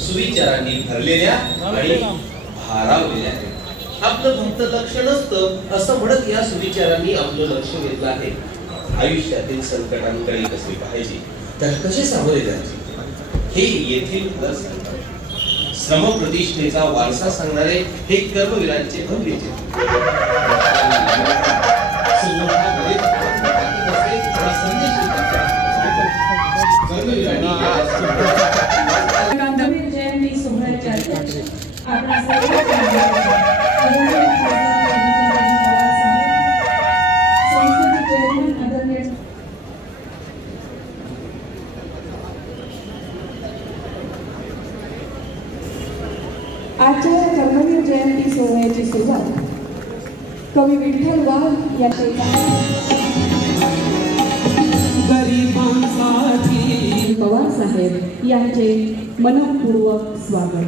सुविचारांनी भरलेल्या आणि भारावलेल्या आहेत. आपलं फक्त लक्ष नसतं असं म्हणत या सुविचारांनी आपलं लक्ष वेधलं आहे. आयुष्यातील संकटांकडे कसे पाहायचे, त्याला कसे सामोरे जायचे हे येथील श्रमप्रतिष्ठेचा वारसा सांगणारे हे कर्मवीरांचे भव्यचे जयंती सोहळ्याच्या आपला आजच्या कर्मवीर जयंती सोहळ्याची सुरुवात कवी विठ्ठल वाघ यांच्या पवार साहेब यांचे मनपूर्वक स्वागत.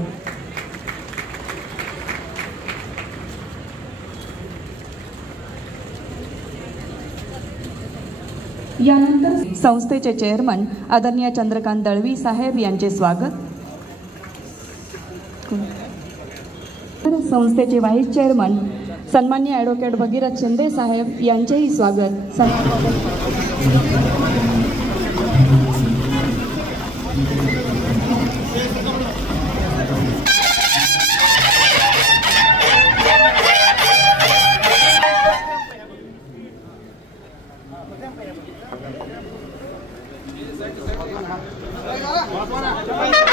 यानंतर संस्थेचे चेअरमन आदरणीय चंद्रकांत दळवी साहेब यांचे स्वागत. संस्थेचे व्हाईस चेअरमन सन्माननीय ॲडव्होकेट भगीरथ शिंदे साहेब यांचेही स्वागत. Vamos